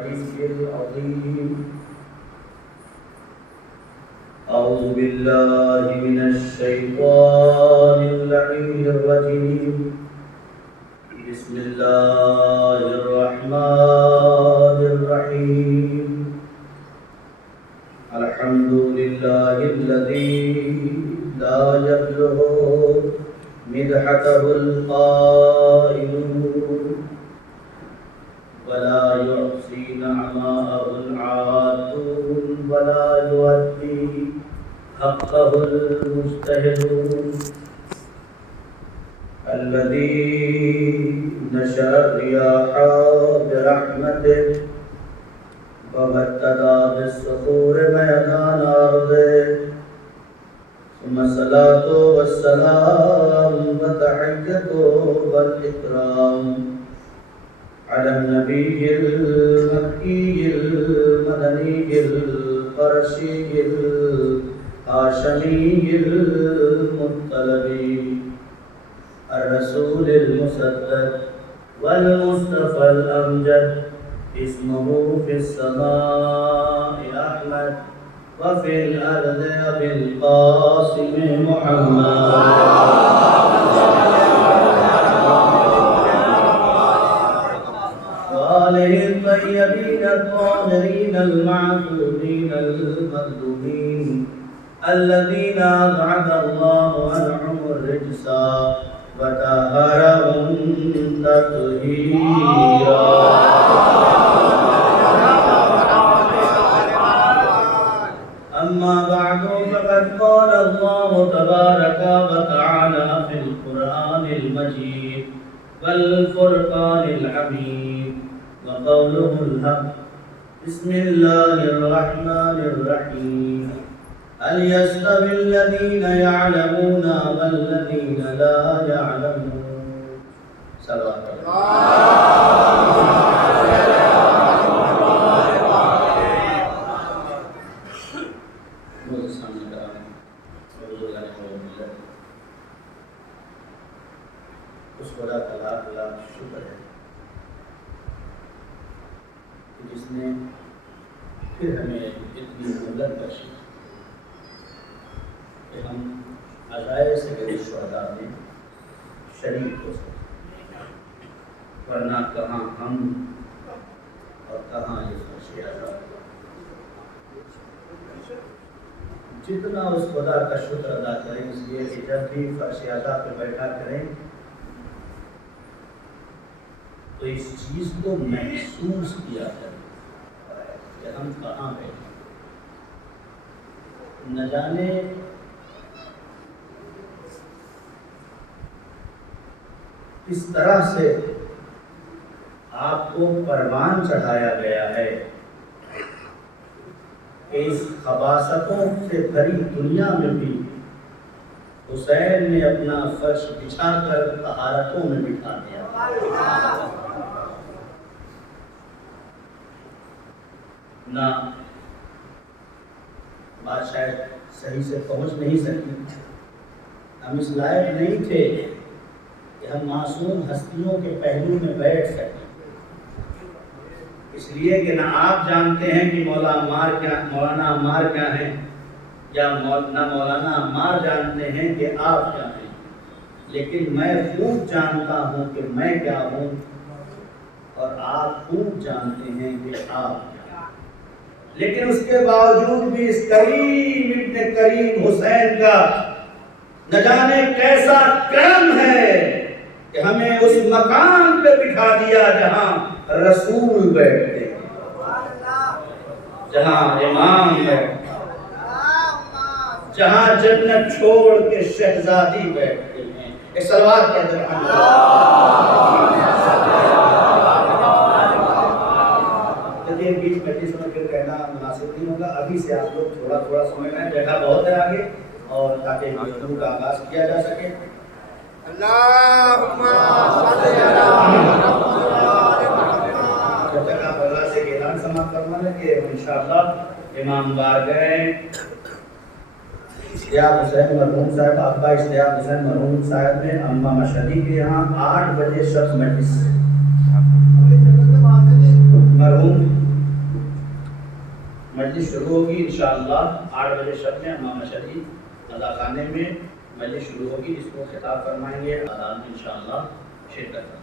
العزيز العظيم. أعوذ بالله من الشيطان اللعين الرجيم. بسم الله الرحمن الرحيم. الحمد لله الذي لا يبلغ مدحته القائلون ولا يحصي نعماءه العادون ولا يؤدي حقه المجتهدون. الذي نشر الرياح برحمته وابتدى بالصخور ميدان أرضه. ثم الصلاة والسلام والتحية والإكرام على النبي المكي المدني القرشي الهاشمي المطلبي الرسول المسدد والمصطفى الأمجد. اسمه في السماء أحمد وفي الأرض أبي القاسم محمد. وآله الطيبين الطاهرين المعصومين المظلومين الذين أبعد الله عنهم الرجس وطهرهم تطهيرا. أما بعد فقد قال الله تبارك وتعالى في القرآن المجيد والفرقان الحميد وقوله الحق. بسم الله الرحمن الرحيم. هل يستوي الذين يعلمون والذين لا يعلمون؟ صلوات اس خدا کا لاکھ لاکھ شکر ہے کہ جس نے پھر ہمیں اتنی مہلت بخشی کہ ہم عزائر سے گئے شہداء میں شریک ہو سکتے، ورنہ کہاں ہم اور کہاں یہ فرش عزا. جتنا اس خدا کا شکر ادا کریں، اس لیے کہ جب بھی فرش عزا پہ بیٹھا کریں تو اس چیز کو محسوس کیا جائے کہ ہم کہاں بیٹھے. نہ جانے کس طرح سے آپ کو پروان چڑھایا گیا ہے کہ اس خباثتوں سے بھری دنیا میں بھی حسین نے اپنا فرش بچھا کر طہارتوں میں بٹھا دیا. نہ بات شاید صحیح سے پہنچ نہیں سکی، ہم اس لائق نہیں تھے کہ ہم معصوم ہستیوں کے پہلو میں بیٹھ سکیں، اس لیے کہ نہ آپ جانتے ہیں کہ مولانا عمار کیا ہیں، یا نہ مولانا عمار جانتے ہیں کہ آپ کیا ہیں، لیکن میں خوب جانتا ہوں کہ میں کیا ہوں اور آپ خوب جانتے ہیں کہ آپ کیا ہیں. لیکن اس کے باوجود بھی اس کریم ابن کریم حسین کا نہ جانے کیسا کرم ہے کہ ہمیں اس مقام پہ بٹھا دیا جہاں رسول بیٹھتے ہیں، جہاں امام بیٹھتے ہیں، جہاں جنت چھوڑ کے شہزادی بیٹھتے ہیں. ایک صلوات پڑھ دیں. بیچ میں سمجھ کر کہنا مناسب نہیں ہوگا. ابھی سے آپ لوگ تھوڑا تھوڑا سمجھ لیں، جگہ بہت ہے آگے، اور تاکہ گفتگو کا آغاز کیا جا سکے. اللہم صلی علی محمد. جب تک آپ اللہ سے اعلان سماعت فرما لیں کہ انشاءاللہ امام بارگاہ اشتیاق حسین مرحوم صاحب، ابا اشتیاق حسین مرحوم صاحب نے اماں مشہدی کے یہاں 8 بجے شب مجلس مرحوم مجلس شروع ہوگی انشاءاللہ 8 بجے شب میں امام شریف ادا خانے میں مجلس شروع ہوگی. اس کو خطاب فرمائیں گے آداب میں انشاءاللہ شرکت کریں.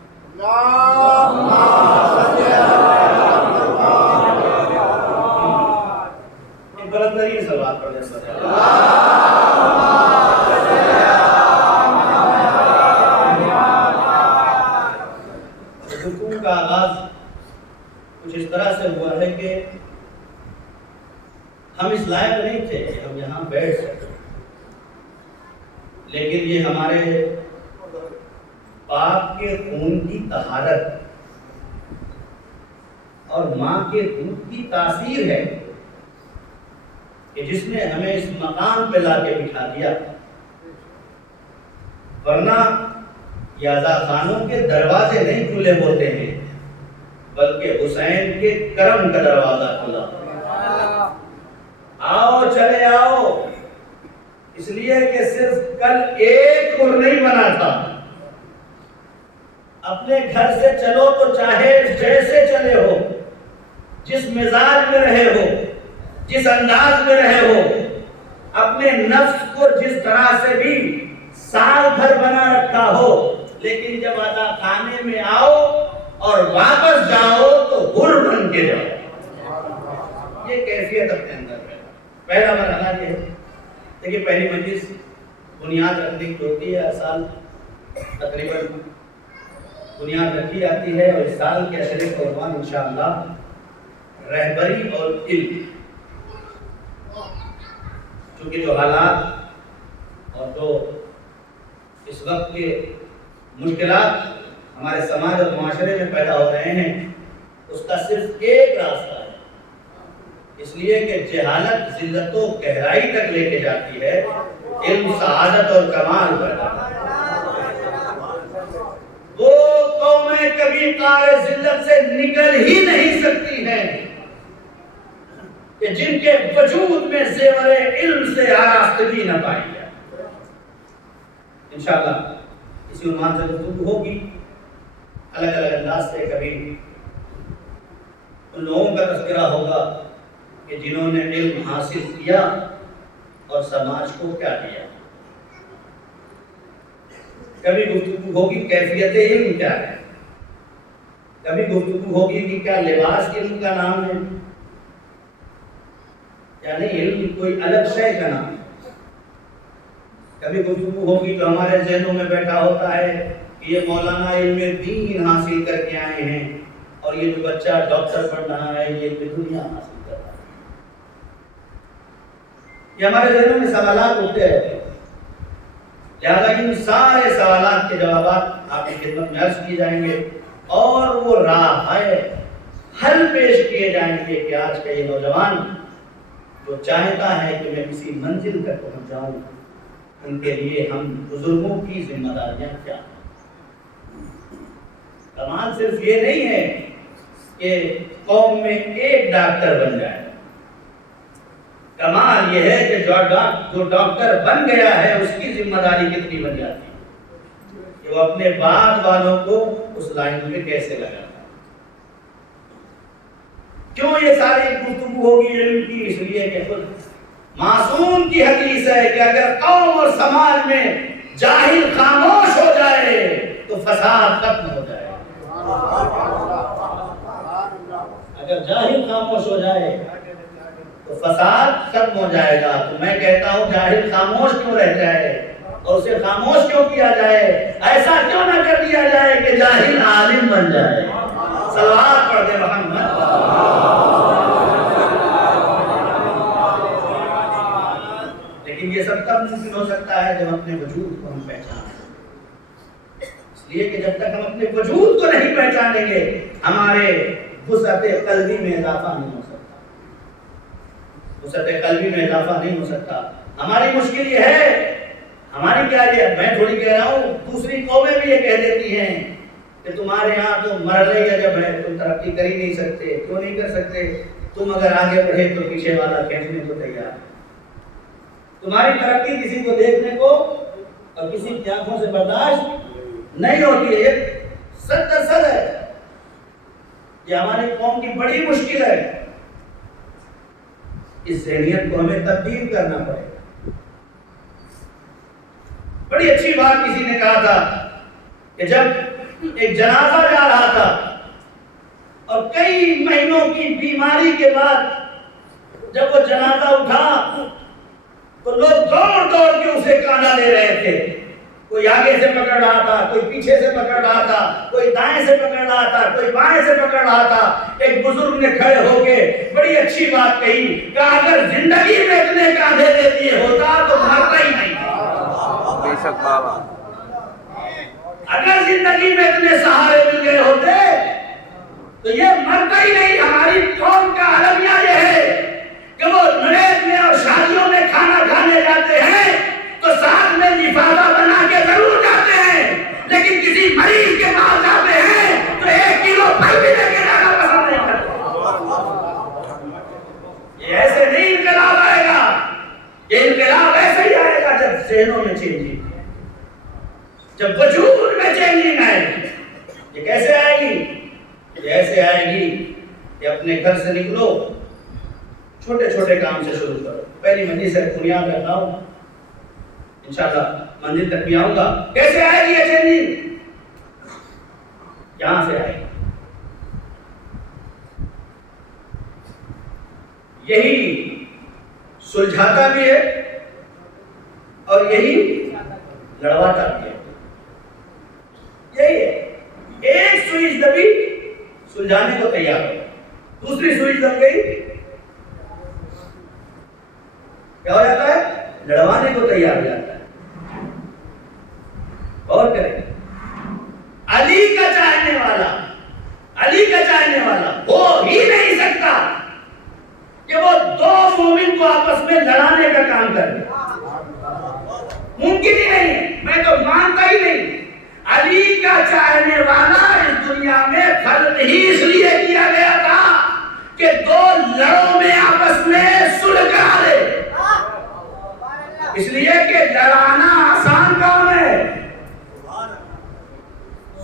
بلندری صلوات پڑھ دیں. رکوع کا آغاز کچھ اس طرح سے ہوا ہے کہ ہم اس لائق نہیں تھے کہ ہم یہاں بیٹھ سکیں، لیکن یہ ہمارے پاک کے خون کی طہارت اور ماں کے دودھ کی تاثیر ہے کہ جس نے ہمیں اس مقام پہ لا کے بٹھا دیا. ورنہ یہ عزاخانوں کے دروازے نہیں کھلے ہوتے ہیں بلکہ حسین کے کرم کا دروازہ کھلا. آؤ چلے آؤ، اس لیے کہ صرف کل ایک اور نہیں بنا تھا. اپنے گھر سے چلو تو چاہے جیسے چلے ہو، جس مزاج میں رہے ہو، جس انداز میں رہے ہو، اپنے نفس کو جس طرح سے بھی سال بھر بنا رکھا ہو، لیکن جب ادا خانے میں آؤ اور واپس جاؤ تو حر بن کے جاؤ. یہ کیفیت اپنے اندر ہے. پہلا مرحلہ یہ ہے. دیکھیے پہلی مجلس بنیاد رکھنے کی ہوتی ہے. ہر سال تقریباً بنیاد رکھی جاتی ہے اور اس سال کے اشرے کا عنوان انشاءاللہ رہبری اور علم. چونکہ جو حالات اور جو اس وقت کے مشکلات ہمارے سماج اور معاشرے میں پیدا ہو رہے ہیں، اس کا صرف ایک راستہ ہے. اس لیے کہ جہالت ذلت و گہرائی تک لے کے جاتی ہے، علم سعادت اور کمال پیدا وہ قومیں کبھی قعر ذلت سے نکل ہی نہیں سکتی ہیں کہ جن کے وجود میں زیور علم سے آراستگی نہ پائی جائے. انشاءاللہ اسی عنوان سے گفتگو ہوگی. الگ الگ انداز سے کبھی ان لوگوں کا تذکرہ ہوگا کہ جنہوں نے علم حاصل کیا اور سماج کو کیا دیا. کبھی گفتگو ہوگی کیفیت علم کیا ہے. کبھی گفتگو ہوگی کہ کیا لباس علم کا نام ہے، یعنی علم کوئی الگ شے کا نام ہے. کبھی گفتگو ہوگی تو ہمارے ذہنوں میں بیٹھا ہوتا ہے کہ یہ مولانا علم دین حاصل کر کے آئے ہیں اور یہ جو بچہ ڈاکٹر بن رہا ہے یہ علم دنیا حاصل کر رہا ہے. یہ ہمارے ذہنوں میں سوالات ہوتے ہیں. لہٰذا ان سارے سوالات کے جوابات آپ کی خدمت میں عرض کیے جائیں گے اور وہ راہ حل پیش کیے جائیں گے کہ آج کا یہ نوجوان جو چاہتا ہے کہ میں کسی منزل تک پہنچ جاؤں، ان کے لیے ہم بزرگوں کی ذمہ داریاں کیا ہیں. کمال صرف یہ نہیں ہے کہ قوم میں ایک ڈاکٹر بن جائے. کمال یہ ہے کہ جو ڈاکٹر بن گیا ہے اس کی ذمہ داری کتنی بن جاتی ہے کہ وہ اپنے بعد والوں کو اس لائن میں کیسے لگاتا ہے. کیوں یہ ساری گفتگو ہوگی علم کی؟ اس لیے کہ خود معصوم کی حدیث ہے کہ اگر قوم اور سماج میں جاہل خاموش ہو جائے تو فساد ختم ہو جائے. اگر جاہل خاموش ہو جائے تو فساد ختم ہو جائے گا. تو میں کہتا ہوں جاہل خاموش کیوں رہ جائے اور اسے خاموش کیوں کیا جائے؟ ایسا کیوں نہ کر دیا جائے کہ جاہل عالم بن جائے. صلوات پڑھ دے محمد. لیکن یہ سب تب ممکن ہو سکتا ہے جب اپنے وجود کو ہم پہچانیں. اس لیے کہ جب تک ہم اپنے وجود کو نہیں پہچانیں گے ہمارے وسعت قلبی میں اضافہ نہیں ہو سکتا. وسعت قلبی میں اضافہ نہیں ہو سکتا. ہماری مشکل یہ ہے، ہماری کیا یہ میں تھوڑی کہہ رہا ہوں، دوسری قومیں بھی یہ کہہ دیتی ہیں کہ تمہارے یہاں تو مرحلہ جب ہے تم ترقی کر ہی نہیں سکتے. کیوں نہیں کر سکتے؟ تم اگر آگے بڑھے تو پیچھے والا کھینچنے کو تیار ہے. تمہاری ترقی کسی کو دیکھنے کو اور کسی کی آنکھوں سے برداشت نہیں ہوتی ہے. یہ سچ درصد ہے. یہ ہماری قوم کی بڑی مشکل ہے. اس ذہنیت کو ہمیں تبدیل کرنا پڑے گا۔ بڑی اچھی بات کسی نے کہا تھا کہ جب ایک جنازہ جا رہا تھا اور کئی مہینوں کی بیماری کے بعد جب وہ جنازہ اٹھا تو لوگ دوڑ دوڑ کے اسے کانا دے رہے تھے، کوئی آگے سے پکڑ رہا تھا، کوئی پیچھے سے پکڑ رہا تھا، کوئی دائیں سے پکڑ رہا تھا، کوئی بائیں سے پکڑ رہا تھا۔ ایک بزرگ نے کھڑے ہو کے بڑی اچھی بات کہی کہ اگر زندگی میں اتنے کاندھے دے دیے ہوتا تو مرتا ہی نہیں تھا۔ بے شک بابا، اگر زندگی میں اتنے سہارے مل گئے ہوتے تو یہ مرتا ہی نہیں۔ ہماری قوم کا المیہ یہ ہے کہ وہ نڑیت میں اور شادیوں میں کھانا کھانے جاتے ہیں تو ساتھ میں لفافہ بنا کے ضرور جاتے ہیں، لیکن کسی مریض کے پاس جاتے ہیں تو 1 کلو پھل بھی لے کے جانا پسند نہیں کرتے۔ یہ ایسے نہیں انقلاب آئے گا، یہ انقلاب ایسے ہی آئے گا جب ذہنوں میں چینجنگ، جب وجود میں چینجنگ آئے گی۔ یہ کیسے آئے گی؟ یہ ایسے آئے گی کہ اپنے گھر سے نکلو، چھوٹے چھوٹے کام سے شروع کرو۔ پہلی منزل سے بنیاد رکھتا ہوں، انشاءاللہ منزل تک بھی آؤں گا۔ کیسے آئے گی یہ چینجنگ؟ یہاں سے آئے گی۔ یہی سلجھاتا بھی ہے اور یہی لڑواتا بھی ہے۔ یہی ہے، ایک سوئچ دبی سلجھانے کو تیار ہے، دوسری سوئچ دب گئی کیا ہو جاتا ہے؟ لڑوانے کو تیار ہو جاتا ہے۔ اور کریں، علی کا چاہنے والا، علی کا چاہنے والا ہو ہی نہیں سکتا کہ وہ دو مومن کو آپس میں لڑانے کا کام کرے، ممکن ہی نہیں ہے، میں تو مانتا ہی نہیں۔ علی کا چاہنے والا اس دنیا میں خلق ہی اس لیے کیا گیا تھا کہ دو لڑوں میں آپس میں صلح کرا دے، اس لیے کہ لڑانا آسان کام ہے،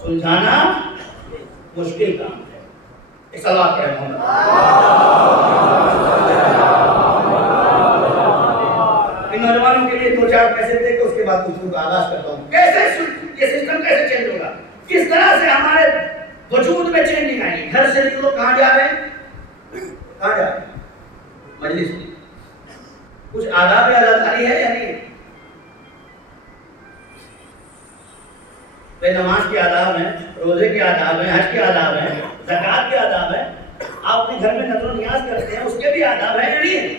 سلجھانا مشکل کام ہے۔ ایک سوال کریں محمد، ان نوجوانوں کے لیے 2-4 کیسے دے کے اس کے بعد گفتگو کا آغاز کرتا ہوں۔ کیسے یہ سسٹم کیسے چینج ہوگا، کس طرح سے ہمارے وجود میں چینجنگ آئے گی۔ گھر سے نکلو، کہاں جا رہے ہیں؟ کہاں جا رہے ہیں؟ مجلس میں۔ کچھ آداب عزاداری ہے یا نہیں؟ نماز کے آداب ہیں، روزے کے آداب ہیں، حج کے آداب ہیں، زکوٰۃ کے آداب ہیں، آپ اپنے گھر میں نذر و نیاز کرتے ہیں، اس کے بھی آداب ہیں یا نہیں ہے؟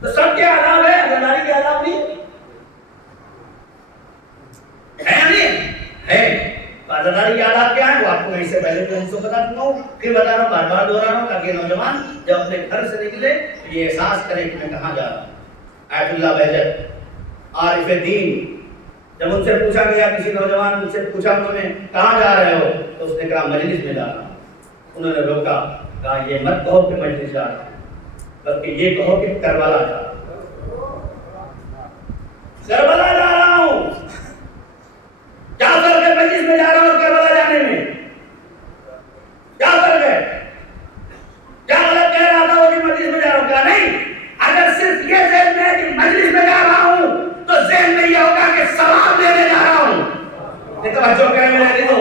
تو سب کے آداب ہیں، عزاداری کے آداب نہیں ہے یا نہیں ہے؟ عزاداری کے آداب کیا ہیں وہ آپ کو میں اس سے پہلے بھی بتا چکا ہوں، پھر بتا رہا ہوں، بار بار دوہرا رہا ہوں تاکہ نوجوان جب اپنے گھر سے نکلے تو یہ احساس کرے کہ میں کہاں جا رہا ہوں۔ آیت اللہ بہجت عارف دین، جب ان سے پوچھا گیا، کسی نوجوان سے پوچھا انہوں نے کہاں جا رہے ہو تو اس نے کہا مجلس میں جا رہا ہوں۔ انہوں نے روکا، کہا یہ مت کہو کہ مجلس جا رہا ہوں، بلکہ یہ کہو کہ کربلا جا رہا ہوں، کربلا جا رہا ہوں۔ کیا فرق ہے مجلس میں جا رہا ہوں اور کربلا جانے میں؟ کیا فرق ہے؟ کیا غلط کہہ رہا تھا وہ کہ مجلس میں جا رہا ہوں؟ کہا نہیں، اگر صرف یہ ذہن میں ہے کہ مجلس میں جا رہا ہوں تو ذہن میں یہ ہوگا کہ ثواب لینے جا رہا ہوں۔ توجہ کریں میرے عزیزو،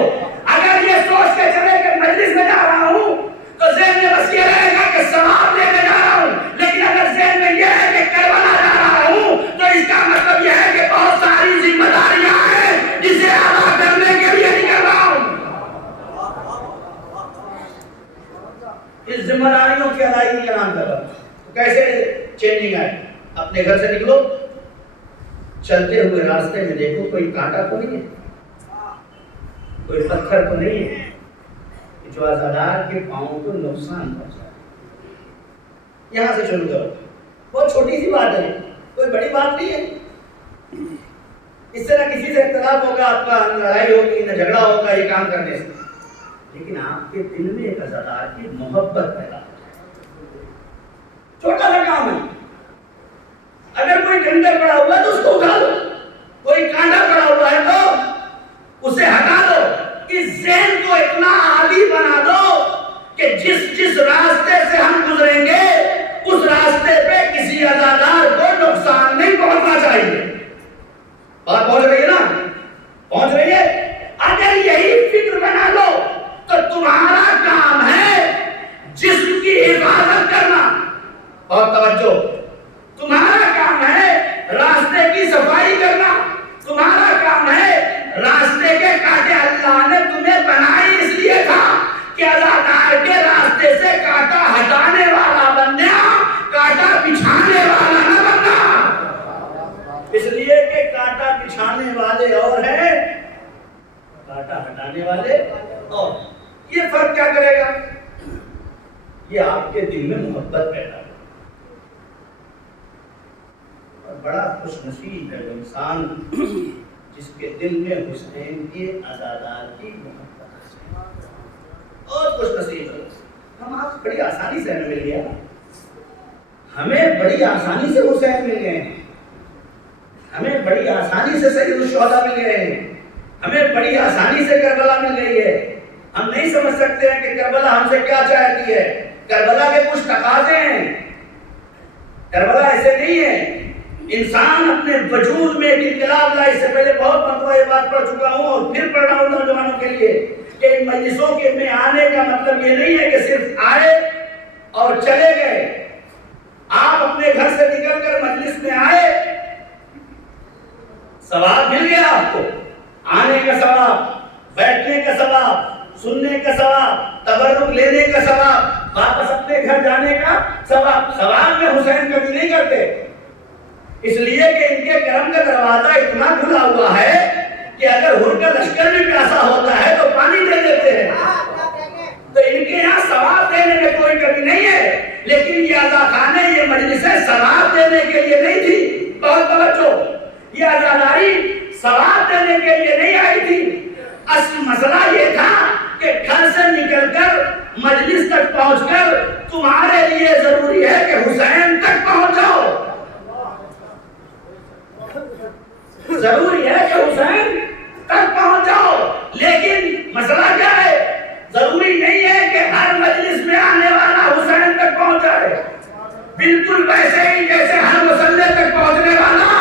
اگر یہ سوچ کے چلے کہ مجلس میں جا رہا ہوں تو ذہن میں بس یہ رہے گا کہ ثواب لینے جا رہا ہوں، لیکن اگر ذہن میں یہ ہے کہ کربلا جا رہا ہوں تو اس کا مطلب یہ ہے کہ بہت ساری ذمہ داریاں ہیں جسے ادا کرنے کے لیے نکل رہا ہوں۔ اس ذمہ داریوں کی ادائیگی کا نام کر رہا ہوں۔ کیسے چینجنگ آئے؟ اپنے گھر سے نکلو، چلتے ہوئے راستے میں دیکھو کوئی کانٹا تو نہیں ہے، کوئی پتھر تو نہیں ہے جو عزادار کے پاؤں کو نقصان پہنچائے۔ یہاں سے شروع کرو، بہت چھوٹی سی بات ہے، کوئی بڑی بات نہیں ہے۔ اس سے نہ کسی سے اختلاف ہوگا، آپ کا لڑائی ہوگی، نہ جھگڑا ہوگا یہ کام کرنے سے، لیکن آپ کے دل میں ایک عزادار کی محبت پیدا ہو جائے۔ چھوٹا سا کام ہے، اگر کوئی ڈنگر پڑا ہوا ہے تو اس کو اٹھا دو، کوئی کانٹا پڑا ہوا ہے تو اسے ہٹا دو۔ اس ذہن کو اتنا عالی بنا دو کہ جس راستے سے ہم گزریں گے اس راستے پہ اور توجہ، تمہارا کام ہے راستے کی صفائی کرنا، تمہارا کام ہے راستے کے کانٹے، اللہ نے تمہیں بنائی اس لیے تھا کہ اداکار کے راستے سے کانٹا ہٹانے والا بننا، کانٹا بچھانے والا نہ بننا، اس لیے کہ کانٹا بچھانے والے اور ہیں، کانٹا ہٹانے والے اور۔ یہ فرق کیا کرے گا؟ یہ آپ کے دل میں محبت پیدا کرے، اور بڑا خوش نصیب ہے وہ انسان جس کے دل میں حسین کے عزادار کی محبت ہے، اور خوش نصیب ہے۔ ہم آپ بڑی آسانی سے ہمیں مل گیا، ہمیں بڑی آسانی سے حسین مل گئے ہیں، ہمیں بڑی آسانی سے سید الشہداء مل گئے ہیں، ہمیں بڑی آسانی سے کربلا مل گئی ہے۔ ہم نہیں سمجھ سکتے ہیں کہ کربلا ہم سے کیا چاہتی ہے، کربلا کے کچھ تقاضے ہیں، کربلا ایسے نہیں ہے۔ انسان اپنے وجود میں ایک انقلاب لائے، اس سے پہلے بہت مرتبہ یہ بات پڑھ چکا ہوں اور پھر پڑھ رہا ہوں نوجوانوں کے لیے کہ ان مجلسوں کے میں آنے کا مطلب یہ نہیں ہے کہ صرف آئے اور چلے گئے۔ آپ اپنے گھر سے نکل کر مجلس میں آئے، ثواب مل گیا آپ کو، آنے کا ثواب، بیٹھنے کا ثواب، سننے کا ثواب، تبرک لینے کا ثواب، واپس اپنے گھر جانے کا ثواب۔ ثواب میں حسین کبھی نہیں کرتے، اس لیے کہ ان کے کرم کا دروازہ اتنا کھلا ہوا ہے کہ اگر ہر کا لشکر بھی پیاسا ہوتا ہے تو پانی دے دیتے ہیں۔ تو ان کے یہاں ثواب دینے میں کوئی کمی نہیں ہے، لیکن یہ عزاخانے، یہ مجلسیں ثواب دینے کے لیے نہیں تھی۔ بہت توجہ، یہ عزاداری ثواب دینے کے لیے نہیں آئی تھی۔ اصل مسئلہ یہ تھا کہ گھر سے نکل کر مجلس تک پہنچ کر تمہارے لیے ضروری ہے کہ حسین تک پہنچ جاؤ، ضروری ہے کہ حسین تک پہنچ جاؤ۔ لیکن مسئلہ کیا ہے؟ ضروری نہیں ہے کہ ہر مجلس میں آنے والا حسین تک پہنچ جائے، بالکل ویسے ہی جیسے ہر مسلح تک پہنچنے والا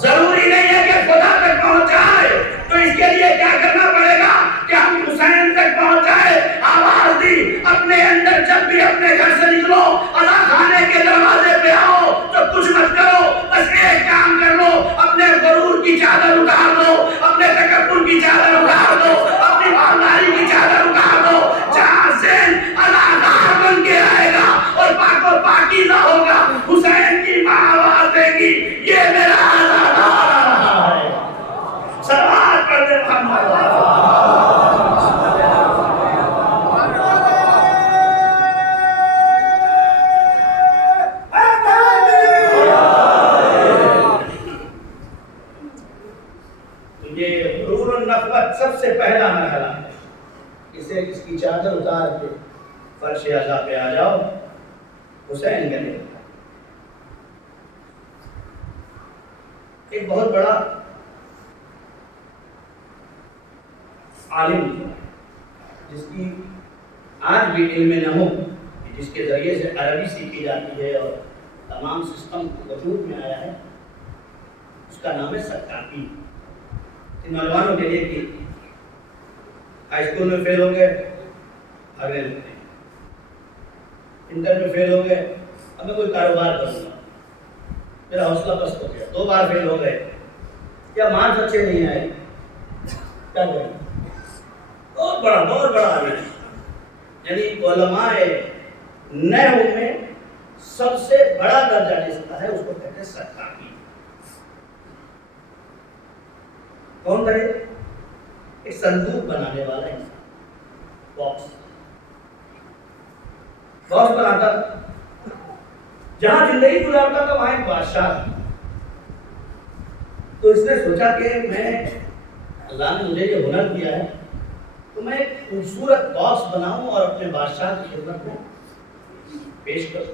ضروری نہیں ہے کہ خدا تک پہنچ جائے۔ تو اس کے لیے کیا کرنا پڑے گا کہ ہم حسین تک پہنچ جائے۔ آواز دی اپنے اندر، جب بھی اپنے گھر سے نکلو عزاخانے کے دروازے پہ آؤ تو کچھ مت کرو، بس ایک کام کر لو، اپنے غرور کی چادر اتار دو، اپنے تکبر کی چادر اتار دو، اپنی مالداری کی چادر اتار دو۔ جہاں ذہن عزادار بن کے آئے گا اور پاک و پاکیزہ ہوگا، حسین کی ماں آواز دے گی، یہ میرا عزادار ہے۔ صلوات پڑھ دے محمد۔ سب سے پہلا مرحلہ ہے، اسے اس کی چادر اتار کے فرش عزا پہ آ جاؤ، حسین گلے۔ ایک بہت بڑا عالم جس کی آج بھی علم نہ ہو، جس کے ذریعے سے عربی سیکھی جاتی ہے اور تمام سسٹم وجود میں آیا ہے، اس کا نام ہے سکاکی۔ نوجوانوں کے لیے کہ ہائی اسکول میں فیل ہو گئے، بھاگنے لگتے ہیں، انٹر میں فیل ہو گئے، اب میں کوئی کاروبار کروں گا، میرا حوصلہ پست ہو گیا، 2 بار فیل ہو گئے، یا مارکس اچھے نہیں آئے، کیا کریں؟ بہت بڑا عالم، یعنی علماء نحو میں سب سے بڑا درجہ جس کا ہے اس کو کہتے ہیں سکاکی۔ کون کرے؟ ایک صندوق بنانے والا انسان، باکس بناتا، جہاں زندگی گزارتا تھا وہاں ایک بادشاہ تھا۔ تو اس نے سوچا کہ میں، اللہ نے مجھے یہ ہنر دیا ہے تو میں ایک خوبصورت باکس بناؤں اور اپنے بادشاہ کی خدمت میں پیش کروں۔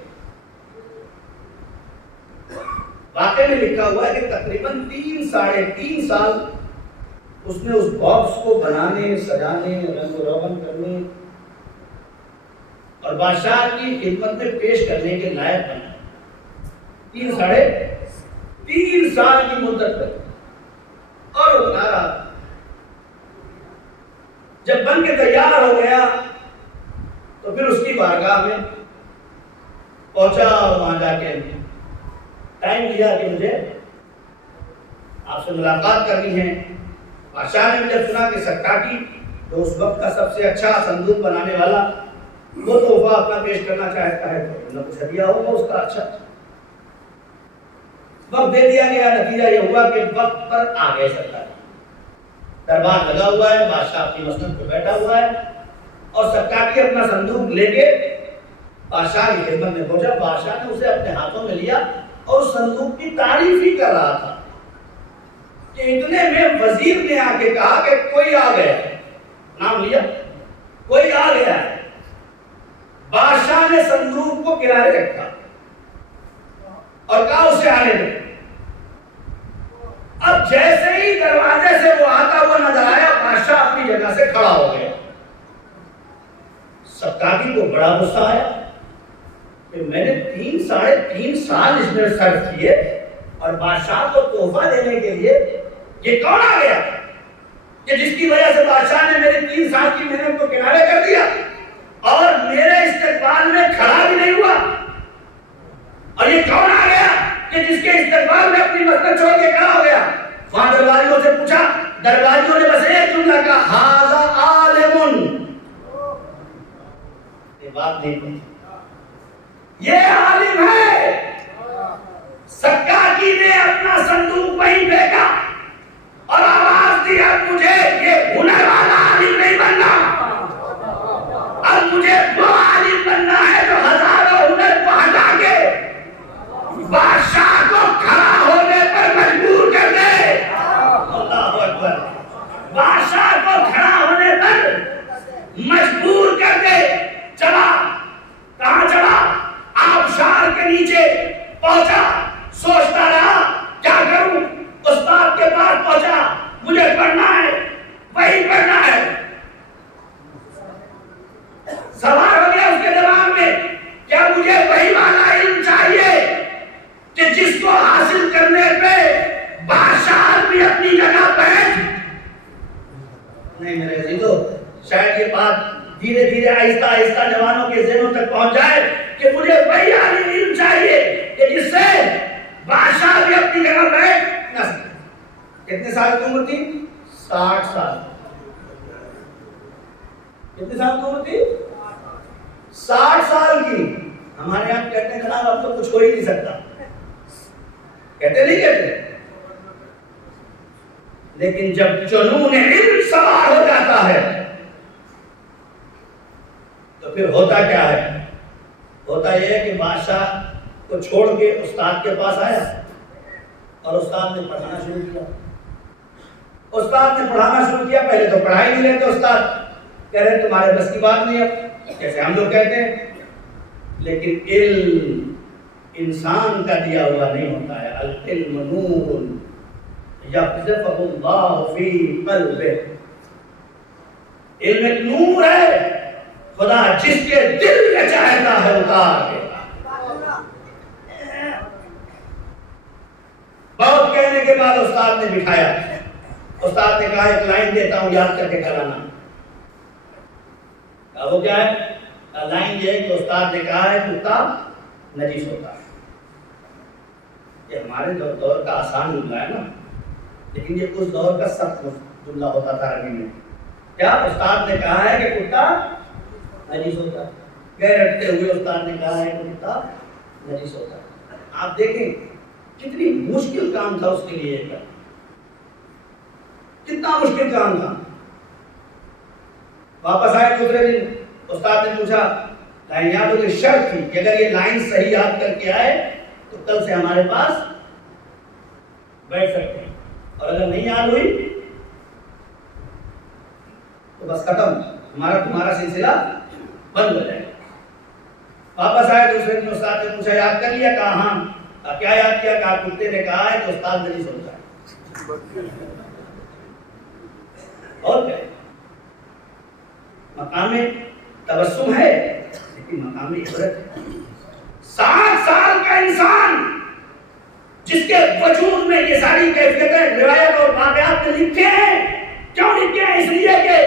واقعے میں لکھا ہوا ہے کہ تقریباً 3 سال اس نے اس باکس کو بنانے، سجانے، رنگ و روغن کرنے اور بادشاہ کی خدمت میں پیش کرنے کے لائق بنا۔ 3 سال کی مدت تک اور وہ بنا رہا۔ جب بن کے تیار ہو گیا تو پھر اس کی بارگاہ میں پہنچا اور وہاں جا کے ٹائم لیا کہ مجھے آپ سے ملاقات کرنی ہے. بادشاہ نے جب سنا کہ سکاٹی جو اس وقت کا سب سے اچھا صندوق بنانے والا وہ تحفہ اپنا پیش کرنا چاہتا ہے تو کچھ ہدیہ ہوگا اس کا اچھا. وقت دے دیا گیا. نتیجہ یہ ہوا کہ وقت پر آ گئے سکاٹی. دربار لگا ہوا ہے, بادشاہ اپنی مسند پہ بیٹھا ہوا ہے اور سکاٹی اپنا صندوق لے کے بادشاہ کی خدمت میں پہنچا. بادشاہ نے اسے اپنے ہاتھوں میں لیا اور اس صندوق کی تعریف ہی کر رہا تھا کہ اتنے میں وزیر نے آ کے کہا کہ کوئی آ گیا. نام لیا, کوئی آ گیا ہے. بادشاہ نے صندوق کو کنارے رکھا اور کہا اسے آنے دو. اب جیسے ہی دروازے سے وہ آتا ہوا نظر آیا, بادشاہ اپنی جگہ سے کھڑا ہو گیا. سکاٹی کو بڑا غصہ آیا کہ میں نے 3.5 سال اس میں صرف کیے اور بادشاہ کو تحفہ دینے کے لیے یہ کون آ گیا کہ جس کی وجہ سے بادشاہ نے میرے 3 سال کی محنت کو کنارے کر دیا اور میرے استقبال میں کھڑا بھی نہیں ہوا. اور یہ کون آ گیا کہ جس کے استقبال میں اپنی مسند چھوڑ کے کھڑا ہو گیا. وہاں درباریوں سے پوچھا, درباریوں نے بس ایک جملہ کہا, ھذا عالم. یہ بات نہیں پوچھی, یہ عالم ہے. سکاٹی نے اپنا صندوق وہیں پھینکا اور آواز دی, اب مجھے یہ ہنر والا عالم نہیں بننا, اب مجھے وہ عالم بننا ہے جو ہزاروں ہنر کو ہٹا کے بادشاہ کو کھڑا ہونے پر مجبور کر دے. اللہ اکبر. بادشاہ کو کھڑا ہونے پر مجبور کر دے. چلا, کہاں چلا؟ آبشار کے نیچے پہنچا. سوچتا رہا کیا کروں. استاد کے پاس پہنچا, مجھے پڑھنا ہے, وہی پڑھنا ہے. سوال ہو گیا اس کے دماغ میں, کیا مجھے وہی والا علم چاہیے کہ جس کو حاصل کرنے پہ بادشاہ بھی اپنی جگہ بیٹھ؟ نہیں میرے عزیزو, شاید یہ بات دھیرے دھیرے آہستہ آہستہ جوانوں کے ذہنوں تک پہنچ جائے کہ مجھے وہی عالم علم چاہیے کہ جس سے بادشاہ بھی اپنی جگہ بیٹھ نہ سکے. کتنے سال کی عمر تھی؟ 60 سال. کتنے سال کی عمر تھی؟ 60 سال کی. ہمارے یہاں کہتے ہیں جناب اب تو کچھ ہو ہی نہیں سکتا. کہتے نہیں کہتے, لیکن جب جنون علم سوار ہو جاتا ہے تو پھر ہوتا کیا ہے؟ ہوتا یہ ہے کہ بادشاہ کو چھوڑ کے استاد کے پاس آیا اور استاد نے پڑھانا شروع کیا. استاد نے پڑھانا شروع کیا. پہلے تو پڑھائی نہیں لیتے استاد, کہہ رہے تمہارے بس کی بات نہیں ہے, جیسے ہم لوگ کہتے ہیں. لیکن علم انسان کا دیا ہوا نہیں ہوتا ہے. العلم نور یقذفہ اللہ فی قلبہ. علم ایک نور ہے, خدا جس کے دل میں چاہتا ہے اتار کے. بہت کہنے کے بعد استاد نے بٹھایا. استاد نے کہا ایک لائن دیتا ہوں, یاد کر کے کرانا. کہا وہ کیا ہے؟ لائن یہ ہے کہ استاد نے کہا ہے کتا نجس ہوتا ہے. یہ ہمارے دور کا آسان جملہ ہے نا, لیکن یہ اس دور کا سخت جملہ ہوتا تھا عربی میں. کیا استاد نے کہا ہے کہ کتا نجس ہوتا ہے. غیر رٹتے ہوئے استاد نے کہا ہے کہ کتا نجس ہوتا ہے. آپ دیکھیں کتنی مشکل کام تھا اس کے لیے, کتنا مشکل کام تھا. واپس آئے دوسرے دن, استاد نے پوچھا لائن یاد ہو گئی. شرط تھی کہ اگر یہ لائن صحیح یاد کر کے آئے تو کل سے ہمارے پاس بیٹھ سکتے ہیں, اور اگر نہیں یاد ہوئی تو بس ختم, ہمارا تمہارا سلسلہ بند ہو جائے گا. واپس آئے دوسرے دن, استاد نے پوچھا یاد کر لیا؟ کہا ہاں. کیا یاد کیا؟ کہا کتے نے کہا ہے کہ استاد نہیں سوچا ہے. اور کیا مقام تبسم ہے, لیکن مقام عبرت ہے. 60 سال کا انسان جس کے وجود میں یہ ساری کیفیتیں روایت اور واقعات میں لکھے ہیں. کیوں لکھے ہیں؟ اس لیے کہ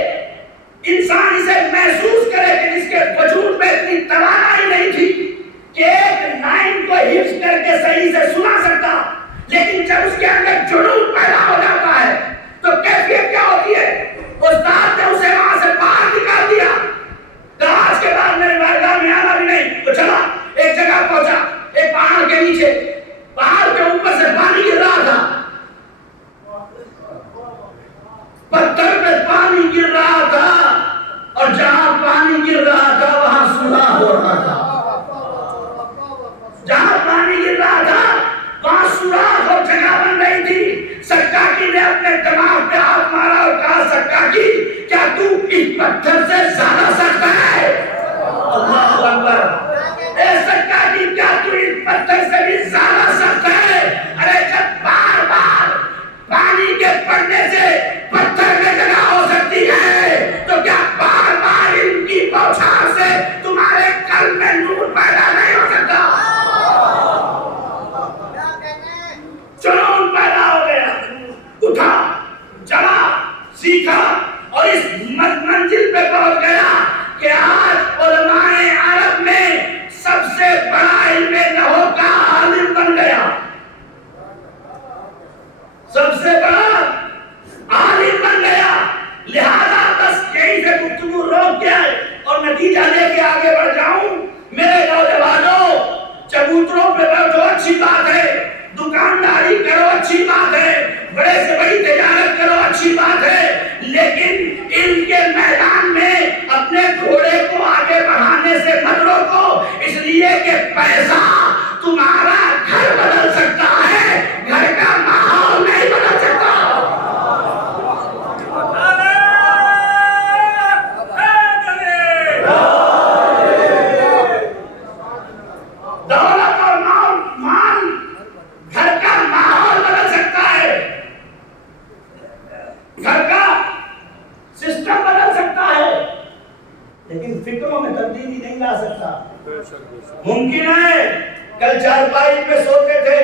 انسان اسے محسوس کرے کہ جس کے وجود میں اتنی توانائی نہیں تھی کہ ایک صحیح سے سنا سکتا، لیکن جب اس کے اندر جنون پیدا ہو جاتا ہے تو کیفیت کیا ہوتی ہے؟ استاد نے اسے وہاں سے باہر نکال دیا، تو آج کے بعد میرے بارگاہ میں آنا بھی نہیں۔ تو چلا ایک جگہ پہنچا، ایک پہاڑ کے نیچے، پہاڑ کے اوپر سے پانی گر رہا تھا، پتھر پہ پانی گر رہا تھا، اور جہاں پانی گر رہا تھا وہاں سوراخ ہو رہا تھا، جہاں پانی گر رہا تھا وہاں سوراخ اور جگہ بن رہی تھی۔ سکاکی نے اپنے دماغ پہ ہاتھ مارا اور کہا، سکاکی کیا تو اس پتھر سے زیادہ سخت ہے؟ اللہ اکبر! اے سکاکی کیا تو اس پتھر سے بھی زیادہ سخت ہے؟ ارے جب بار بار پانی کے پڑنے سے پتھر میں جگہ ہو سکتی ہے تو کیا بار بار ان کی بوچھار سے تمہارے قلب میں نور پیدا نہیں ہو سکتا؟ جنون پیدا ہو گیا، اٹھا، چلا، سیکھا، اور اس منزل پہ پہنچ گیا کہ آج علماء عرب میں سب سے بڑا علم نحو کا عالم بن گیا، سب سے بڑا عالم بن گیا۔ لہذا بس یہیں سے گفتگو روک کے اور نتیجہ لے کے آگے بڑھ جاؤں، میرے نوجوانوں، چبوتروں پہ بیٹھو اچھی بات ہے، دکانداری کرو اچھی بات ہے، بڑے سے بڑی تجارت کرو اچھی بات ہے، لیکن علم کے میدان میں اپنے گھوڑے کو آگے بڑھانے سے مت روکو، اس لیے کہ پیسہ تمہارا گھر بدل سکتا ہے، گھر کا ماحول نہیں بدل سکتا۔ دولت اور مال گھر کا ماحول بدل سکتا ہے، گھر کا سسٹم بدل سکتا ہے، لیکن فکروں میں تبدیلی نہیں لا سکتا۔ ممکن ہے کل چارپائی پہ سوتے تھے،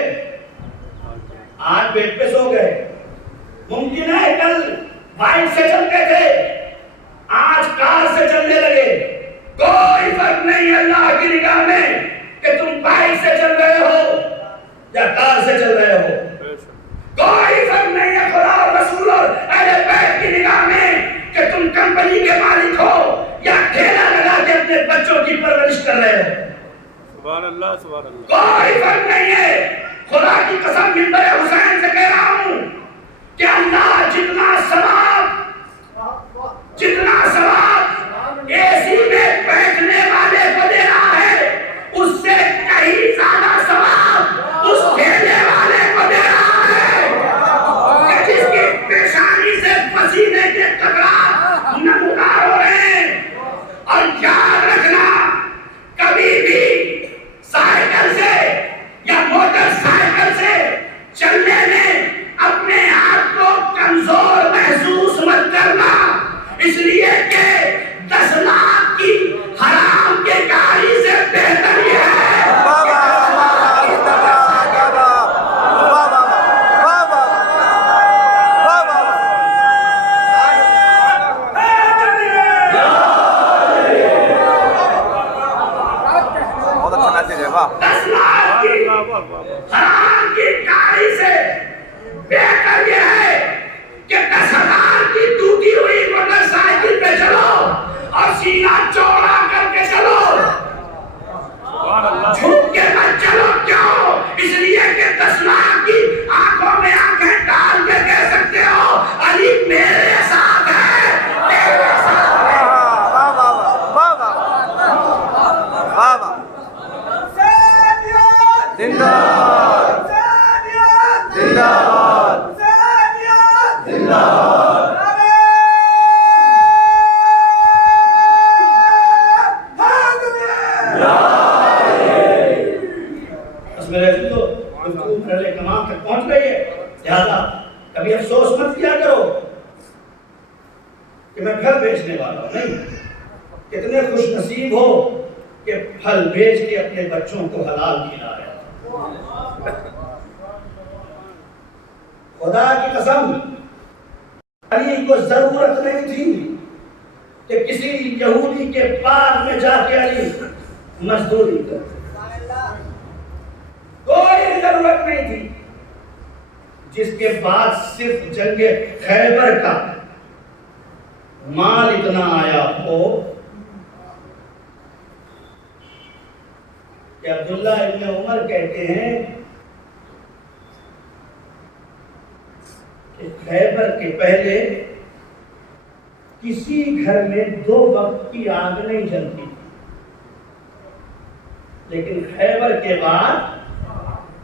آج بیڈ پہ سو گئے، ممکن ہے کل بائک سے چلتے تھے، آج کار سے چلنے لگے، کوئی فرق نہیں اللہ کی نگاہ میں کہ تم بائک سے چل رہے ہو یا کار سے چل رہے ہو، کوئی فرق نہیں ہے خدا اور رسول اور اہل بیت کی نگاہ میں کہ تم کمپنی کے مالک ہو یا ٹھیلا لگا کے اپنے بچوں کی پرورش کر رہے ہو، سبحان اللہ سبحان اللہ، کوئی فرق نہیں ہے۔ خدا کی قسم منبر حسین سے کہہ رہا ہوں کہ اللہ جتنا ثواب اے سی میں بیٹھنے والے کو دے رہا ہے، اس سے کہیں زیادہ ثواب اس ٹھیلے والے کو دے رہا ہے کہ جس کی پیشانی سے پسینے کے قطرات نمودار ہو رہے ہیں۔ اور یاد رکھنا، کبھی بھی سائیکل سے یا موٹر سائیکل سے چلنے میں اپنے آپ کو کمزور محسوس مت کرنا، اس لیے کہ 10 لاکھ کی حرام کے گاڑی سے بہتر یہ ہے۔ حرام کی گاڑی سے بہتر یہ ہے کہ 10,000 کی ٹوٹی ہوئی موٹر سائیکل پہ چلو اور سینہ چوڑا کر کے چلو، جھک کے مت چلو۔ کیوں؟ اس لیے کہ 10 لاکھ کی آنکھوں میں آنکھیں ڈال کے کہہ سکتے ہو علی میرے ساتھ ہے، میرے ساتھ ہے۔ زندہ باد، زندہ باد، زندہ باد۔ بس میرے عزیزو، گفتگو پہلے کمال تک پہنچ گئی ہے، لہذا کبھی افسوس مت کیا کرو کہ میں گھر بیچنے والا ہوں، نہیں، کتنے خوش نصیب ہو کہ پھل بیچ کے اپنے بچوں کو حلال کھلا رہے ہو۔ خدا کی قسم، علی کو ضرورت نہیں تھی کہ کسی یہودی کے باغ میں جا کے علی مزدوری کرے، کوئی ضرورت نہیں تھی، جس کے بعد صرف جنگ خیبر کا مال اتنا آیا ہو کہ عبداللہ ابن عمر کہتے ہیں کہ خیبر کے پہلے کسی گھر میں 2 وقت کی آگ نہیں جلتی تھی، لیکن خیبر کے بعد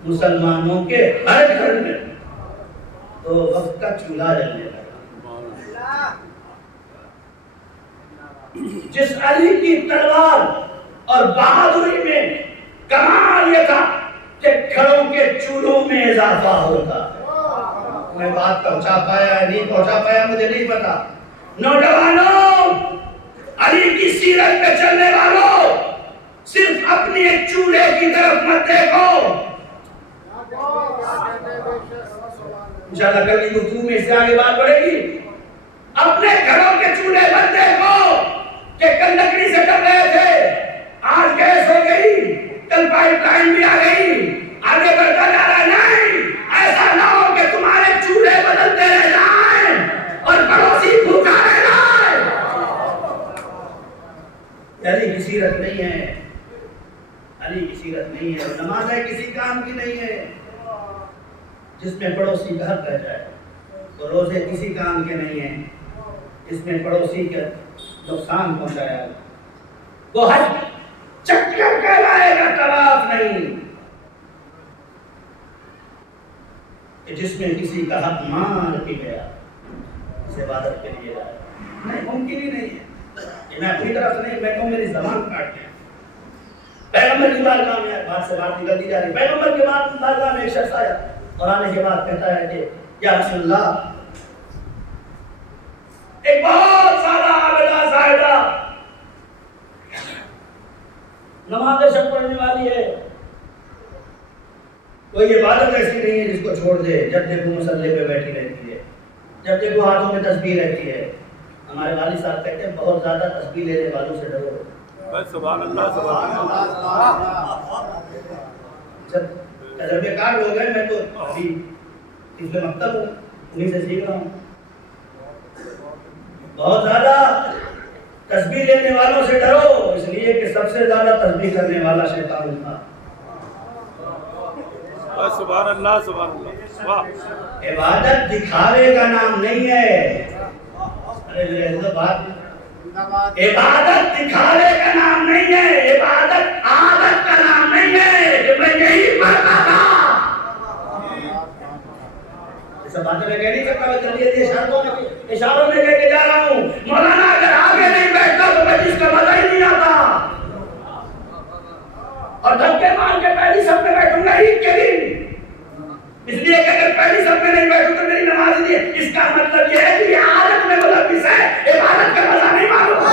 مسلمانوں کے ہر گھر میں 2 وقت کا چولہا جلنے لگا۔ جس علی کی تلوار اور بہادری میں کمال یہ تھا کہ گھروں کے چولہوں میں اضافہ ہوتا۔ میں بات پہنچا پایا نہیں پہنچا پایا مجھے نہیں پتا۔ نوجوانوں، علی کی سیرت پہ چلنے والوں، صرف اپنی ایک چولہے کی طرف مت دیکھو۔ انشاءاللہ کل کی گفتگو میں اس سے آگے بات بڑھے گی۔ اپنے گھروں کے چولہے مت دیکھو کہ کل لکڑی سے چل رہے تھے، آج گیس ہو گئی، کل پائپ لائن بھی آ گئی، آگے بڑھتا جا رہا ہے۔ نہیں، ایسا نہ ہو کہ تمہارے چولہے بدلتے رہ جائیں اور پڑوسی بھوکا رہ جائے۔ علی کی سیرت نہیں ہے، علی کی سیرت نہیں ہے۔ نماز ہے کسی کام کی نہیں ہے جس میں پڑوسی گھر رہ جائے، تو روزے کسی کام کے نہیں ہیں جس میں پڑوسی کے نقصان پہنچایا۔ وہ حج چکر کہلائے گا، طواف نہیں، کہ جس میں کسی کا حق مار کے گیا، اس عبادت کے لیے جائے۔ نہیں، ممکن ہی نہیں ہے۔ یہ میں اپنی طرف سے نہیں، میں کہوں میری زبان کاٹ گیا۔ پیغمبر کی بارگاہ میں بات سے بات نکلتی جا رہی۔ پیغمبر کے بارگاہ میں ایک شخص آیا اور آنے کے بعد کہتا ہے کہ یا رسول اللہ، ایک بہت زیادہ عابدہ زاہدہ نماز شب پڑھنے والی ہے، کوئی عبادت ایسی نہیں ہے جس کو چھوڑ دے، جب دیکھو مصلی پہ بیٹھی رہتی ہے، جب دیکھو ہاتھوں میں تسبیح رہتی ہے۔ ہمارے والد صاحب کہتے ہیں بہت زیادہ تسبیح لینے والوں سے ڈرو۔ سبحان اللہ، سبحان اللہ۔ جب تجربے کار لوگ ہیں، میں تو ابھی تیسرے مکتب ہوں، انہیں سے سیکھ رہا ہوں۔ بہت زیادہ تسبیح لینے والوں سے ڈرو، اس لیے کہ سب سے زیادہ تسبیح کرنے والا شیطان تھا۔ سبحان اللہ، سبحان اللہ۔ واہ! عبادت دکھاوے کا نام نہیں ہے۔ عبادت دکھاوے کا نام نہیں ہے، عبادت عادت کا نام نہیں ہے کہ میں یہی پڑھتا تھا۔ یہ سب باتیں میں کہہ نہیں سکتا، میں جلدی اشاروں میں کہہ کے جا رہا ہوں۔ مولانا اگر آگے نہیں بیٹھتا تو میں جس کا مزہ ہی نہیں آتا، اور دھکے مار کے پہلی سب میں بیٹھوں گا عید کے دن، اس لیے کہ اگر پہلی سب میں نہیں بیٹھوں تو میری نماز نہیں ہے۔ اس کا مطلب یہ ہے کہ یہ عادت میں ملوث ہے، عبادت کا مزہ نہیں معلوم،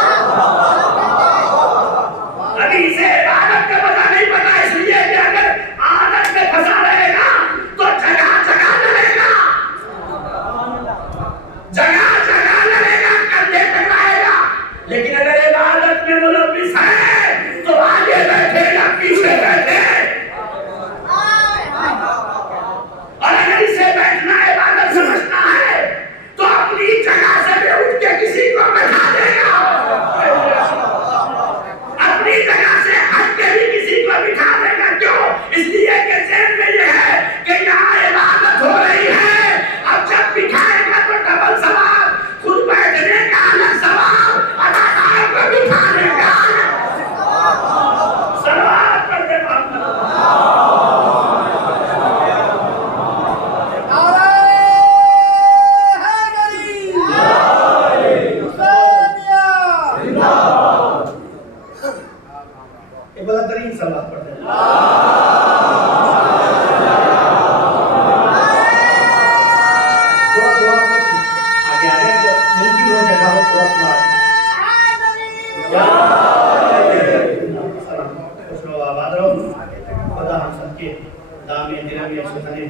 ابھی اسے عبادت کا مزہ نہیں پتا، اس لیے کہ اگر عادت میں پھنسا رہے گا تو جگہ جگہ لڑے گا، جگہ جگہ لڑے گا، کندھے ٹکرائے گا۔ لیکن اگر عبادت میں ملوث ہے تو آگے بیٹھے یا پیچھے بیٹھے، اور اگر اسے بیٹھنا عبادت سمجھتا ہے تو اپنی جگہ سے بھی اٹھ کے کسی کو بٹھا دے گا، اپنی جگہ سے ہٹ کے بھی کسی کو بٹھا دے گا۔ کیوں؟ اس لیے کہ ذہن میں یہ ہے کہ یہاں عبادت ہو رہی ہے، اب جب بٹھائے گا تو ڈبل ثواب، خود بیٹھنے کا الگ ثواب، اداکار کو بٹھانے کا صلوات پڑھتے محمد۔ بلندرین صلوات پڑھتے ہیں۔ تھوڑا آگے آ جائیں تو ممکن ہو جگہ ہو تھوڑا خوش رہو، آباد رہو، خدا ہم سب کے دامے دلوں میں سکھنے،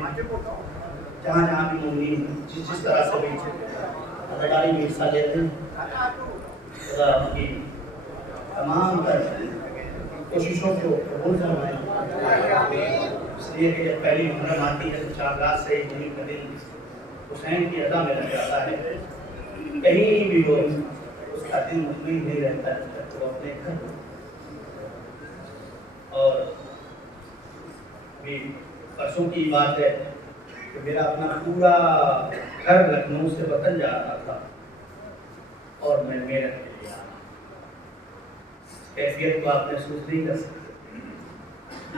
جہاں جہاں بھی مومنین جس طرح سے بھی عزاداری میں حصہ لیتے ہیں، خدا آپ کی تمام کوششوں کو قبول فرمائے، اس لیے کہ جب پہلی محرم آتی ہے تو 4 رات سے ہی کا دن حسین کی ادا میں لگ جاتا ہے، کہیں بھی ہو اس کا دل مطمئن نہیں رہتا ہے تو اپنے گھر ہو۔ اور ابھی پرسوں کی بات ہے کہ میرا اپنا پورا گھر لکھنؤ سے وطن جا رہا تھا اور میں میرٹھ کے لیے آیا۔ کیفیت کو آپ محسوس نہیں کر سکتے،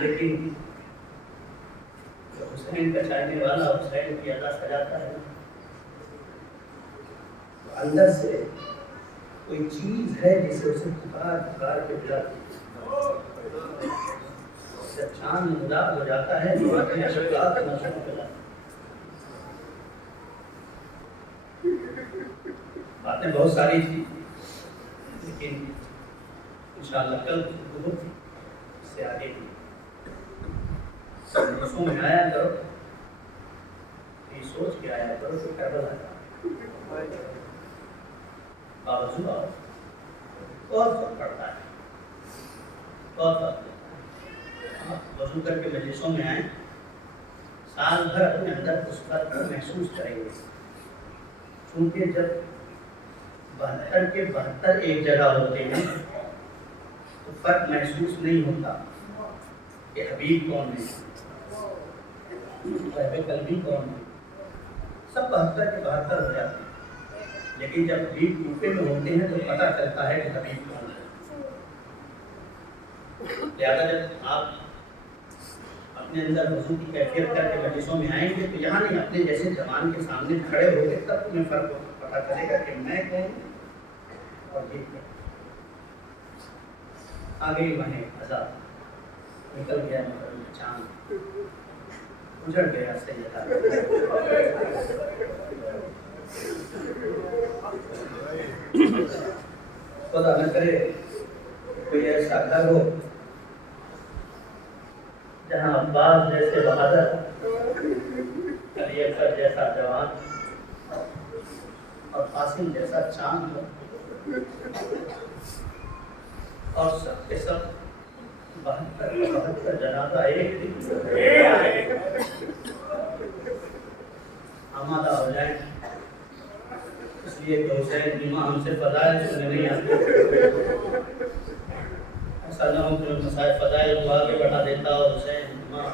لیکن حسین کا چاہنے والا حسین کی ادا سجاتا ہے تو اندر سے کوئی چیز ہے جسے اسے پکار کے بلاتی ہے۔ جب چاند مدار ہو جاتا ہے تو اپنے اشکال کا نشہ پھیلاتا ہے۔ باتیں بہت ساری تھی لیکن انشاءاللہ کل اس سے آگے بھی مجلسوں میں آیا کرو، یہ سوچ کے آیا کرو کہ کربلا کا باوجود بہت فرق پڑتا ہے، بہت فرق پڑتا ہے۔ وضو کر کے مجلسوں میں آئیں، سال بھر اپنے اندر اس فرق کو محسوس کریں گے، چونکہ جب 72 کے 72 ایک جگہ ہوتے ہیں تو فرق محسوس نہیں ہوتا کہ حبیب کون ہے، صاحب قلبی کون ہے، سب 72 کے 72 ہو جاتے ہیں، لیکن جب حبیب کوفے میں ہوتے ہیں تو پتہ چلتا ہے کہ حبیب کون ہے۔ لہٰذا جب آپ اپنے اندر وضو کی کیفیت کر کے مجلسوں میں آئیں گے تو یہاں نہیں، اپنے جیسے جوان کے سامنے کھڑے ہو گئے تب تمہیں فرق پتہ چلے گا کہ میں کون ہوں اور یہ کون۔ آگے ماہ آزاد نکل گیا، مطلب چاند اجڑ گیا سیدہ۔ خدا نہ کرے کوئی ایسا گھر ہو جہاں عباس جیسے بہادر، علی اکبر جیسا جوان اور قاسم جیسا چاند ہو، اور سب کے سب 72 جنازہ ایک دن آمادہ ہو جائیں، اس لیے کہ حسین کی ماں ہم سے فضائل سننے نہیں آتے۔ ایسا نہ ہو کہ مسائل فضائل کو آگے بڑھا دیتا اور حسین کی ماں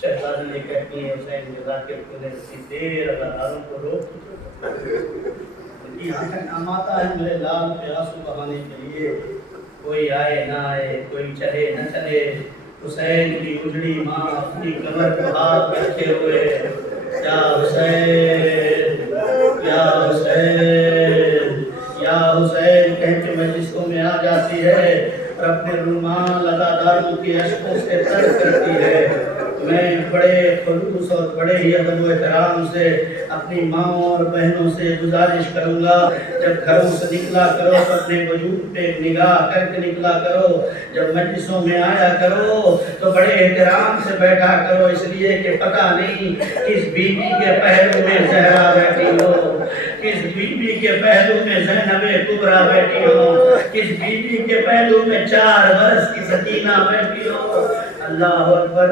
شہزادی نے کہتی ہے حسین کے ذاکر کو نے اتنی دیر اداکاروں کو روک ان کی آنکھیں آمادہ ہے میرے لال پہ آنسو بہانے کے لیے، کوئی آئے نہ آئے، کوئی چلے نہ چلے، حسین کی اجڑی ماں اپنی کمر کو ہاتھ رکھے ہوئے یا حسین یا حسین یا حسین کہہ کے مجلسوں میں آ جاتی ہے اور اپنے رومال اداداروں کی اشکوں سے تر کرتی ہے۔ میں بڑے خلوص اور بڑے ہی ادب و احترام سے اپنی ماں اور بہنوں سے گزارش کروں گا، جب گھروں سے نکلا کرو تو اپنے وجود پہ نگاہ کر کے نکلا کرو، جب مجلسوں میں آیا کرو تو بڑے احترام سے بیٹھا کرو، اس لیے کہ پتہ نہیں کس بیوی کے پہلو میں زہرا بیٹھی ہو، کس بیوی کے پہلو میں زینب کبریٰ بیٹھی ہو، کس بیوی کے پہلو میں 4 برس کی سکینہ بیٹھی ہو۔ اللہ اکبر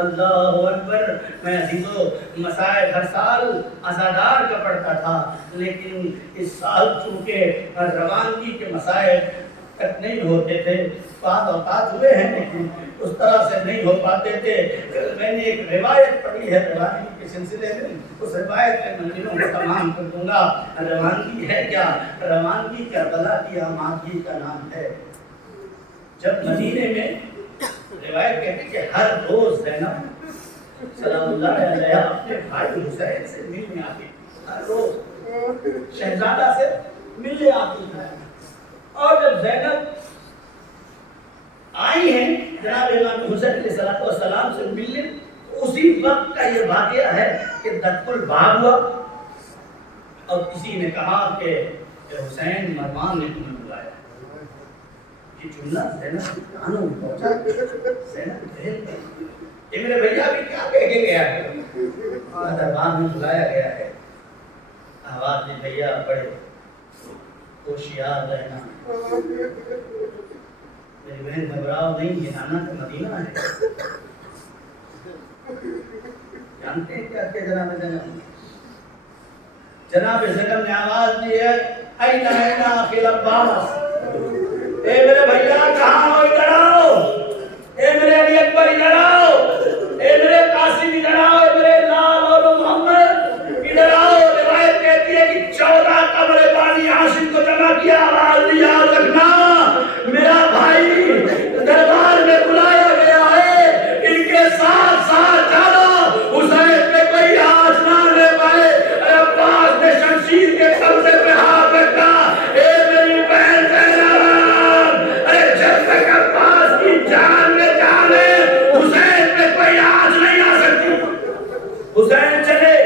اللہ اکبر۔ میں عزیزو مسائل ہر سال عزادار کا پڑھتا تھا، لیکن اس سال چونکہ روانگی کے مسائل تک نہیں ہوتے تھے، بعض اوقات ہوئے ہیں لیکن اس طرح سے نہیں ہو پاتے تھے۔ میں نے ایک روایت پڑھی ہے روانگی کے سلسلے میں، اس روایت کے منزلوں کو تمام کر دوں گا۔ روانگی ہے کیا؟ روانگی کربلا کی آمادگی کا نام ہے۔ جب مدینے میں روایت کہتی کہ ہر روز زینب سلام اللہ علیہ اپنے بھائی حسین سے ملنے آتی، ہر روز شہزادہ سے ملنے آتی ہے، اور جب زینب آئی ہیں جناب امام حسین علیہ السلام سے ملنے، اسی وقت کا یہ واقعہ ہے کہ دق الباب ہوا اور کسی نے کہا کہ حسین مہمان نے تمہیں بلایا۔ یہ جملہ زینب کے کانوں میں پہنچا، زینب دہل گئی، یہ میرے بھیا بھی کیا کہہ کے گیا ہے، دربار میں بلایا گیا ہے۔ آواز دی بھیا بڑے ہوشیار رہنا، میری بہن گھبراؤ نہیں، یہ آنا تو مدینہ ہے. جانتے ہیں کیا کہ جناب زینب نے آواز دی ہے این این اخی عباس، اے میرے بھیا کہاں ہو، ادھر آؤ. اے میرے علی اکبر ادھر آؤ. اے میرے قاسم ادھر آؤ. اے میرے لال اور محمد ادھر آؤ. روایت کہتی ہے کہ 14 قمر بانی ہاشم کو جمع کیا. آواز دی یاد رکھنا میرا بھائی دربار میں بلایا گیا ہے، ان کے ساتھ ساتھ جانا. حسین پہ کوئی ہاتھ نہ لے پائے. عباس نے شمشیر کے قبضے پہ ہاتھ رکھا. اے میری بہن زینب، ارے جب تک عباس کی جان میں جان ہے حسین پہ کوئی آج نہیں آ سکتی. حسین چلے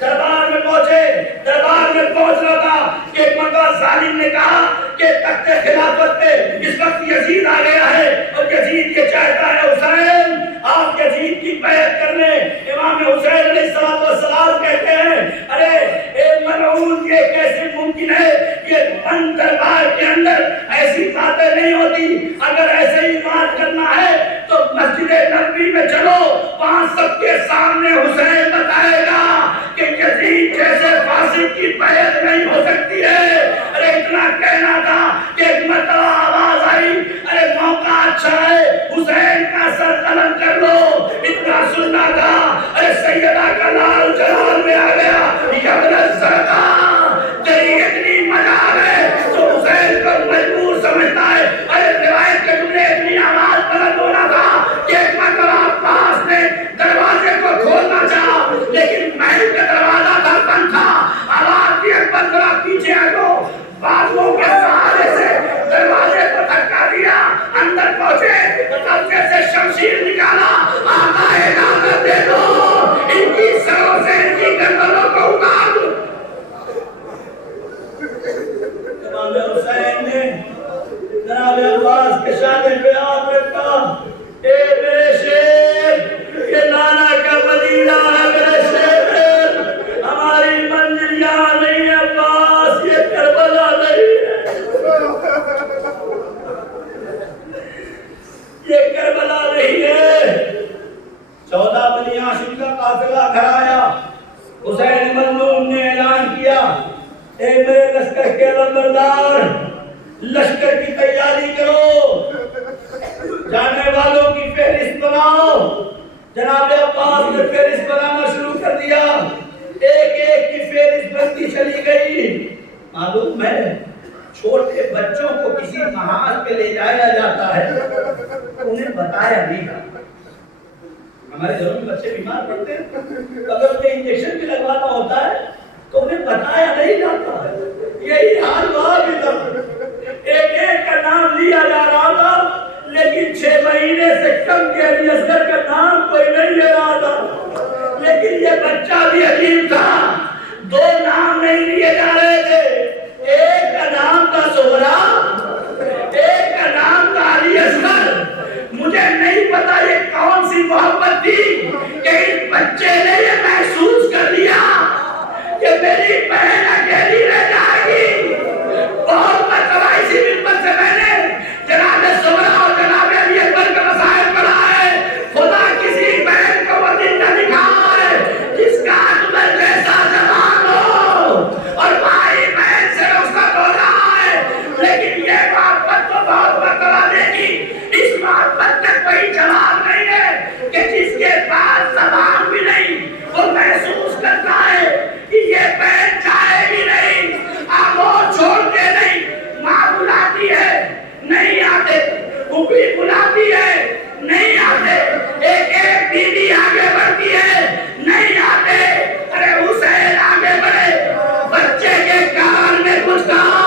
دربار میں پہنچے. دربار میں پہنچ رہا تھا کہ ایک مرتبہ ظالم نے کہا کہ تخت خلافت پہ اس وقت یزید آ گیا ہے اور یزید یہ چاہتا ہے حسین آپ یزید کی بیعت کر لیں. امام حسین علیہ السلام کہتے ہیں ارے اے ملعون، یہ کیسے ممکن ہے؟ یہ بند دربار کے اندر ایسی باتیں نہیں ہوتی. اگر ایسے ہی بات کرنا ہے تو مسجد نبوی میں چلو، وہاں سب کے سامنے حسین بتائے گا کہ یزید جیسے فاسق کی بیعت نہیں ہو سکتی ہے. ارے اتنا کہنا تھا کہ ایک مرتبہ آواز آئی ارے موقع اچھا ہے حسین کا سر قلم کر لو. اتنا سننا تھا ارے سیدہ کا لال جلال میں آ گیا. ابن الزرقاء تیری اتنی مجال ہے تو حسین کو مجبور سمجھتا ہے. ارے روایت کے تمہیں اتنی آواز بلند ہونا تھا کہ ایک مرتبہ عباس نے دروازے کو کھولنا چاہا لیکن محل کا دروازہ تھا بند تھا. آواز دی اکبر ذرا پیچھے آ جاؤ. بازوؤں کے سہارے سے دروازے کو دھکا دیا، اندر پہنچے، قبضے سے شمشیر نکالا. آقا اجازت دے دو ان کی سروں سے ان کی گردنوں کو اتار دو. امام حسین نے جناب عباس کے شانے پہ ہاتھ رکھا. اے میرے شیر، یہ نانا کا مدینہ ہے میرے شیر، ہماری منزل یہاں نہیں ہے عباس، یہ کربلا نہیں ہے، یہ کربلا نہیں ہے. 14 بنی ہاشم کا قافلہ گھر آیا. حسین مظلوم نے اعلان کیا اے میرے لشکر کے نمبردار، لشکر کی تیاری کرو، جانے والوں کی فہرست بناؤ. جناب عباس نے فہرست بنانا شروع کر دیا. ایک ایک کی فہرست بنتی چلی گئی. معلوم ہے چھوٹے بچوں کو کسی محاذ پہ لے جایا جاتا ہے تو انہیں بتایا نہیں جاتا. ہمارے گھروں میں بچے بیمار پڑتے ہیں، اگر انہیں انجیکشن بھی لگوانا ہوتا ہے تو انہیں بتایا نہیں جاتا ہے. یہی حال وہاں بھی تھا. ایک ایک کا نام لیا جا رہا تھا لیکن 6 مہینے سے کم کے علی اصغر کا نام کوئی نہیں لے رہا تھا. لیکن یہ بچہ بھی عجیب تھا، 2 نام نہیں لیے جا رہے تھے. ایک کا نام تھا سہرا، ایک کا نام تھا علی اصغر. مجھے نہیں پتا یہ کون سی محبت تھی کہ اس بچے نے یہ محسوس کر لیا کہ میری بہن اکیلی رہ جائے گی. بہت مرتبہ اسی منبر سے میں نے جناب سہرا اور جناب علی اکبر کا مسائل پڑھا ہے. خدا کسی بہن کو وہ دن نہ دکھائے جس کا اکبر جیسا جوان ہو اور بھائی بہن سے رخصت ہو جائے. لیکن یہ محبت تو بہت مرتبہ دیکھی. اس محبت کا کوئی جواب نہیں ہے کہ جس کے پاس زبان بھی نہیں وہ محسوس کرتا ہے کہ یہ بہن جائے گی نہیں، آگو چھوڑ کے نہیں. ماں بلاتی ہے نہیں آتے، پھوپھی بلاتی ہے نہیں آتے، ایک ایک بیوی آگے بڑھتی ہے نہیں آتے. ارے حسین آگے بڑھے، بچے کے کان میں کچھ کہا.